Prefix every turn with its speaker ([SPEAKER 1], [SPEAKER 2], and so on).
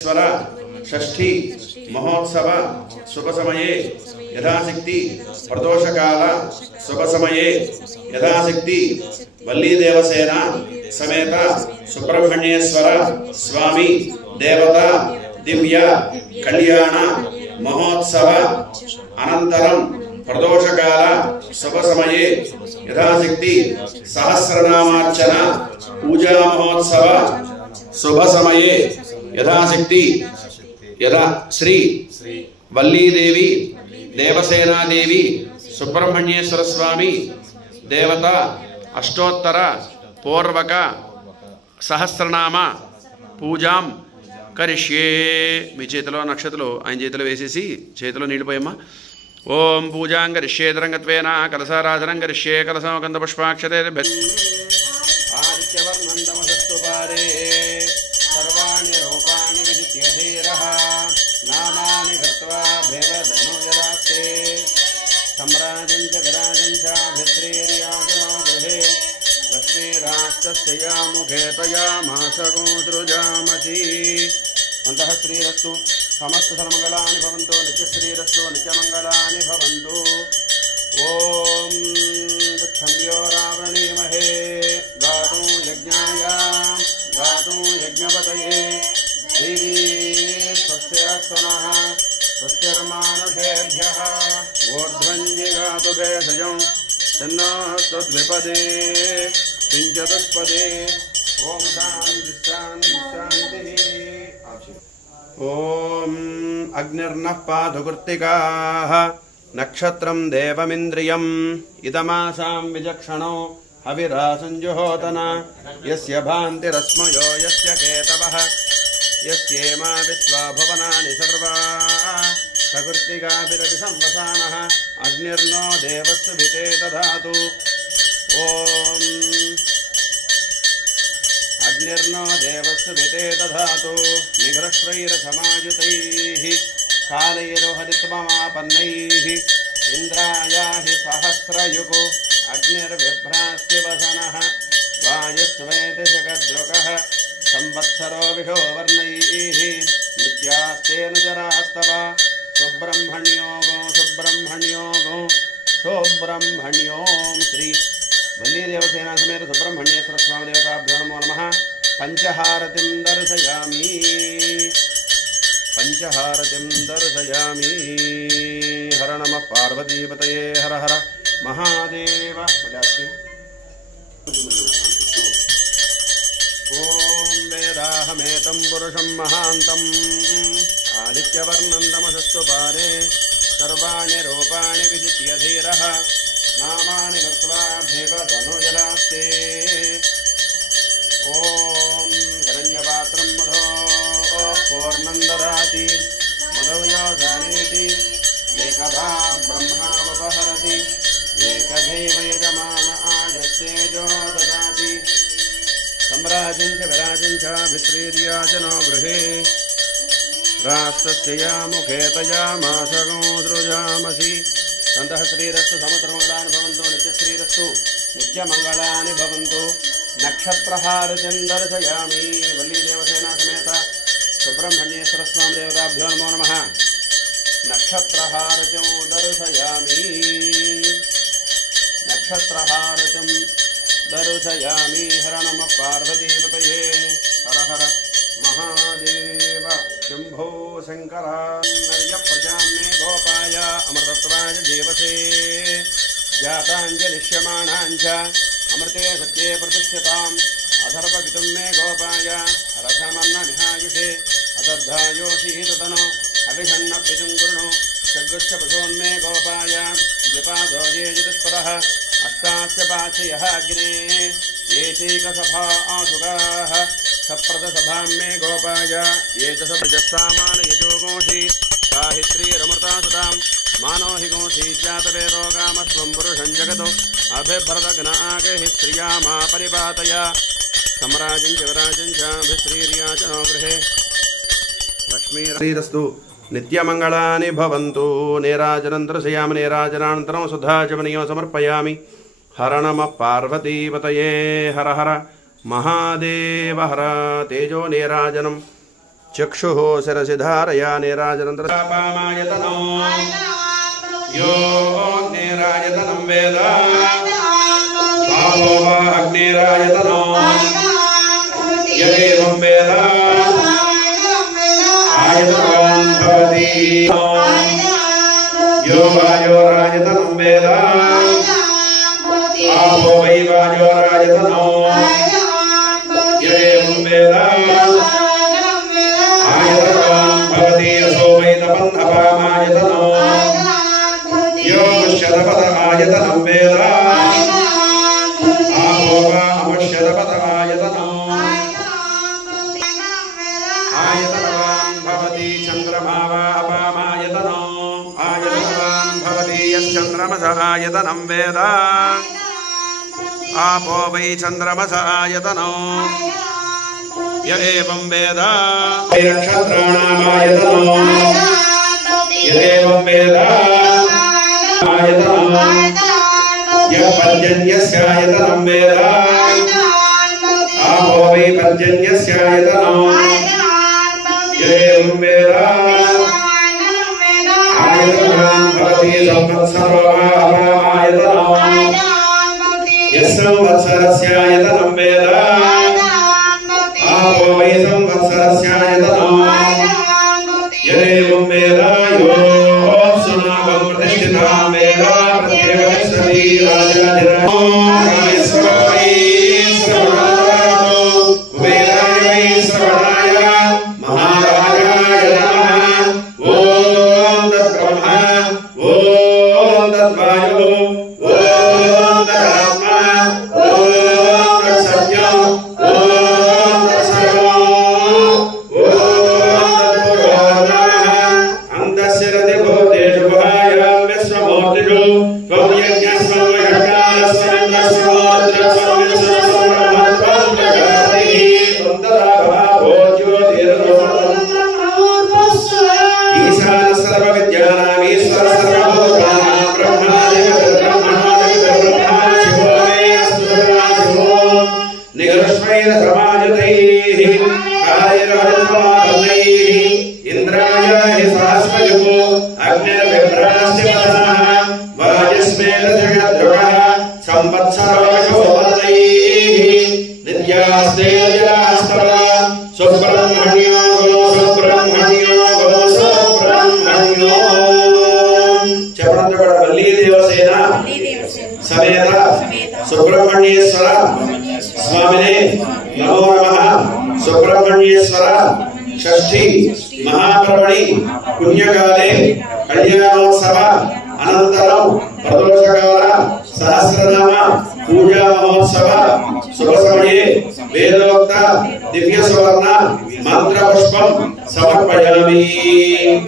[SPEAKER 1] स्वरा षष्ठी, महोत्सव शुभ समये यथाशक्ति प्रदोष काल शुभ समये यथाशक्ति वल्ली समेत, सुब्रह्मण्येश्वर, स्वामी, देवता, दिव्य, कल्याण, महोत्सव अनंतरम प्रदोष काल शुभ समये यथाशक्ति, सहस्रनामार्चना, पूजा महोत्सव शुभ समये యథాశక్తి. యథా శ్రీ. వల్లీదేవి. దేవసేనాదేవి. సుబ్రహ్మణ్యేశ్వర స్వామి. దేవత. అష్టోత్తర. పూర్వక. సహస్రనామ. పూజాం. కరిష్యే. మీ చేతిలో నక్షత్రులు. ఆయన చేతిలో వేసేసి చేతిలో నీళ్ళిపోయమ్మా ఓం పూజాం కరిష్యే. తరంగత్వేన. కలసారాధనం కరిష్యే. కలసమకంద పుష్పాక్షతే धनुयदास्ते सम्राजं च विराजं चाभित्रीर्याचमा गृहे लक्ष्मीराष्ट्रस्य या मुखे तया मासगोतृजामसी अन्तः श्रीरस्तु समस्तधर्मङ्गलानि भवन्तु नित्यश्रीरस्तु नित्यमङ्गलानि भवन्तु ओ स्वस्तिर्मानुषेभ्यः ऊर्ध्वञ्जिघातु भेषजं तन्नस्तद्विपदे पिञ्चतुष्पदे ॐ शान्ति शान्ति शान्तिः। ॐ अग्निर्नः पादुकृत्तिकाः, नक्षत्रं देवमिन्द्रियम्, इदमासां विचक्षणो, हविरासञ्जुहोतन। यस्य यस्य केतवः, यस्येमा विश्वा भुवनानि सर्वा। प्रकृतिकाभिरपि संवसानः अग्निर्नो देवस्य भिते दधातु ॐ अग्निर्नो देवस्य भिते दधातु निघ्रश्रैरसमायुतैः कालैर्हरित्वमापन्नैः इन्द्राया हि सहस्रयुगो अग्निर्बिभ्रास्ति वसनः वायुस्वेति शकद्रुकः संवत्सरो विषो वर्णैः नित्यास्तेन चरास्तव सुब्रह्मण्यो गो सुब्रह्मण्यो गो सुब्रह्मण्यों श्री वल्लीदेवसेना समेत सुब्रह्मण्येश्वर स्वामी देवताभ्यो नमो नमः। पञ्चहारतिं दर्शयामि। पञ्चहारतिं दर्शयामि। हर नमः पार्वतीपतये हर हर। महादेव ॐ वेदाहमेतं पुरुषं महान्तम्। आदित्यवर्णं तमसस्तु पारे सर्वाणि रूपाणि विजित्य धीरः, नामानि कृत्वा भेवधनुजलास्ते ॐ हिरण्यपात्रं मधो पूर्णं ददाति एकदा ब्रह्मावपहरति एकदैव यजमान आयस्तेजो ददाति। सम्राजं च विराजं च गृहे। राष्ट्रस्य या मुखे तया मासगो सृजामसि। सन्तः श्रीरस्तु समत्रमङ्गलानि भवन्तु, नित्यश्रीरस्तु नित्यमङ्गलानि भवन्तु। नक्षत्रहारतिं दर्शयामि वल्लीदेवसेना समेत। सुब्रह्मण्येश्वरस्वामी देवताभ्यो नमो नमः। नक्षत्रहारतिं दर्शयामि नक्षत्रहारतिं दर्शयामि हर नमः पार्वतीपतये हर हर, महादेव। शम्भो शङ्करान्नर्यप्रजां मे गोपाय, अमृतत्वाय जीवसे जाताञ्जलिष्यमाणाञ्च अमृते सत्ये प्रतिष्ठताम्। अधर्वपितुं मे गोपाय रसमन्नमिहायुषे अदद्धायोषीततनो अभिषन्नपितुं कुर्णु। षड्गुश्च पशोन्मे गोपाय, द्विपादो ये चतुष्परः अष्टाश्च पाचयः अग्ने। एचैकसभा आसुगाः। सप्रदसभां मे गोपाय। ये च सप्रजस्सामान यजोगोषि साहित्रीरमृता सतां मानो हि गोषि जातवेदो कामस्त्वं पुरुषं जगतो। अभिभ्रतघ्न आगहि स्त्रिया मा परिपातय। सम्राजं च विराजं च भिस्त्रीर्याचनो गृहे। लक्ष्मीरस्तु। नित्यमङ्गलानि भवन्तु। नेराजनं दर्शयामि। नेराजनानन्तरं सुधाचमनीयो समर्पयामि। पार्वतीपतये हर हर। महादेव हर तेजो नीराजनम। चक्षुः शिरसि धारया राजनन्द्रपामायतनो यो अग्निरायतनं वेद। अग्निरायतनो यश्चन्द्रमस वेद। आपो वै चन्द्रमस आयतनो य एवं वेद। नक्षत्राणामायतनो य एवं वेद। आयतनो। पर्जन्यस्यायतनं वेद। आपो वै पर्जन्यस्यायतनो। एवं वेद। आयतनान् भवति संवत्सरो సమేత సుబ్రహ్మణ్యేశ్వర స్వామినే నమో నమ. సుబ్రహ్మణ్యేశ్వర షష్ఠి మహాపర్వణి పుణ్యకాలే కళ్యాణోత్సవ అనంతరం ప్రదోషకాల సహస్రనామ పూజా మహోత్సవ శుభ సమయే వేదోక్త దివ్య సువర్ణ మంత్ర పుష్పం సమర్పయామి.